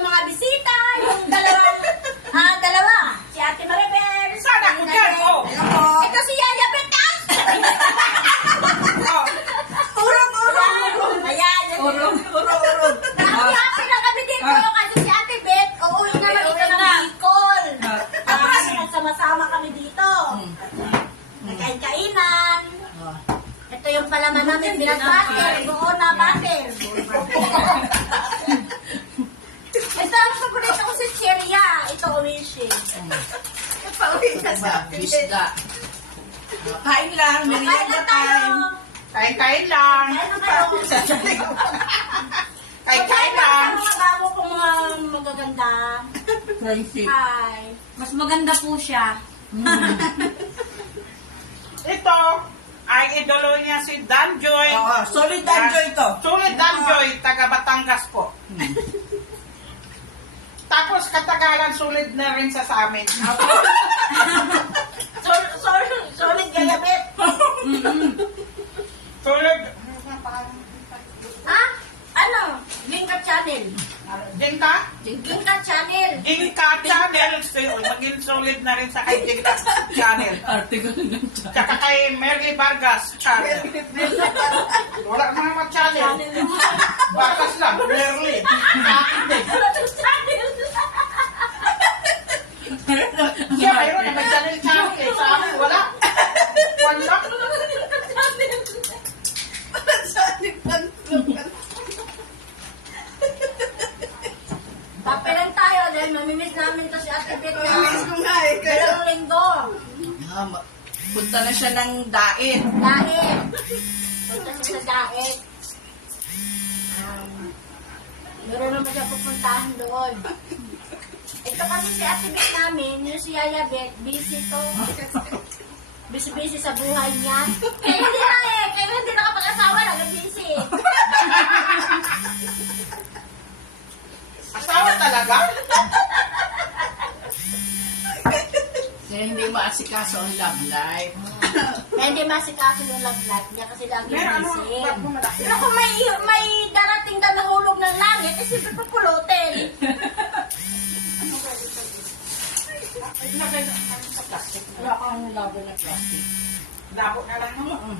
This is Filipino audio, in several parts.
yung mga bisita, yung dalawa. Si Ate Maribel. Sana ko dyan, oh. Ito si Yaya Betas. Oh. Ayan. Urong. Happy na kami dito. Kasi si Ate Bet, uuwi naman ito ng Bicol. Kasi nagsama-sama kami dito. Nagkain-kainan. Ito yung palaman namin, binag-butter. Buo na butter. Ito ang paborito ko si Cheria. Ito, Oishi. Pauwi na sa akin. Bisda. Kain lang, Kain merienda na tayo. time. Kain-kain lang. Kain na kayo. Kain-kain lang. Mga bago kong mga magaganda. Friendship. Hi. Mas maganda po siya. Ito, ay idolo niya si Danjoy. Oo, solid Danjoy ito. Solid Danjoy, taga Batangas po. Tapos katagalan, solid na rin sa amin. Solid gayabit. Solid. Ha? Ano? Ginka Channel. Jinka? Ginka Channel. Jinka Channel. Maging solid na rin sa kay Jinka Channel. Article lang siya. Tsaka kay Merly Vargas Channel. Wala mga channel. Vargas lang, Merly. Channel. Siya mayroon na may channel channel. Sa amin, wala. Wala. Papilan tayo dahil mamimiss namin to si Ate Bet. Miss ko nga eh. Kaya Dalawang linggo. Punta na siya ng daet. Daet. Punta siya sa daet. Meron naman siya pupuntahan doon. Ito kasi si Ate Bet namin, yung si Yaya Bet, busy to. Busy sa buhay niya. Kaya hindi na eh. Kaya hindi nakapag-asawa, nag-busy. Asawa talaga? Kaya hindi maasikaso ang love life. Kaya hindi masikaso yung love life niya kasi lagi Meron busy. ano, malaki. Pero kung may darating na nahulog ng langit, eh siyempre papulutin. Ilagay na sa plastic. Wala kang labo na plastic. Dabo na lang naman.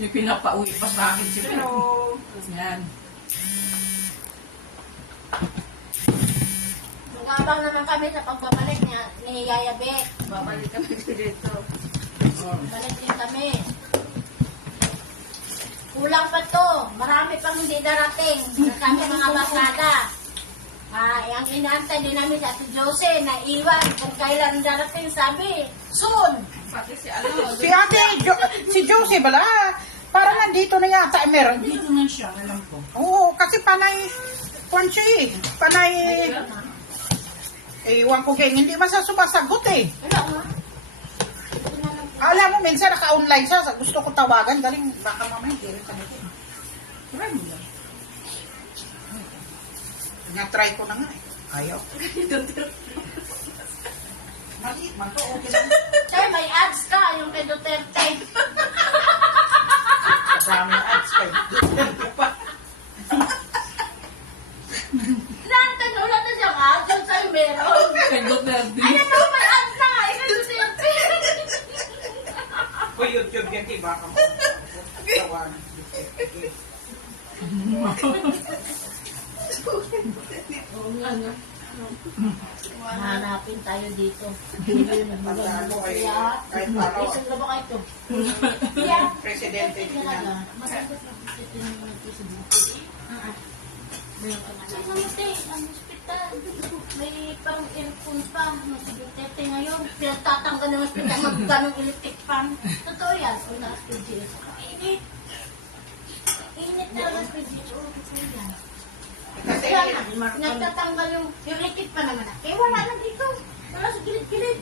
Yung pinapauwi pa sa akin si Pero, Yan. Nag-aabang naman kami sa pagbabalik niya ni Yaya Bet. babalik kami dito. Balik din kami. Kulang pa to. Marami pang hindi darating sa aming mga basada. Ang inaantay din namin si Ate Jose na iwan kung kailan darating, sabi, soon. Pati si si Josie bala, parang nandito na yata, meron. Dito na siya, alam ko. Oo, kasi panay, kwansi, panay, iwan ko kaya hindi masasumasagot eh. Wala nga. Alam mo, minsan naka-online siya, gusto ko tawagan, galing, baka mamaya, hindi rin kami. Try mo lang. Nga-try ko na nga eh. Ayaw. Maliit man to, okay lang. Sir, may ads ka, yung kay Duterte. Maraming ads kayo. Nantan, wala na siyang ads, yung sa'yo meron. Kay Duterte. Ano mo, may ads na, eh, kay Duterte. Kung YouTube yan, iba ka mo. Tawanan. Hanapin tayo dito. Tandaan mo kayo, kahit paano, Isang na ba kayo ito? Yeah. presidente din yan. Masagot na ito yung presidente. Sa namatay, ang hospital. May parang earphone pa. Masigitete ngayon. Pinagtatanggal ng hospital. Magganong electric fan. Totoo yan. O na SPGS. Init. Init talaga SPGS. O, totoo yan. Kasi, Kaya nga, nagtatanggal yung electric pa naman. Eh, wala na dito. Wala sa gilid-gilid.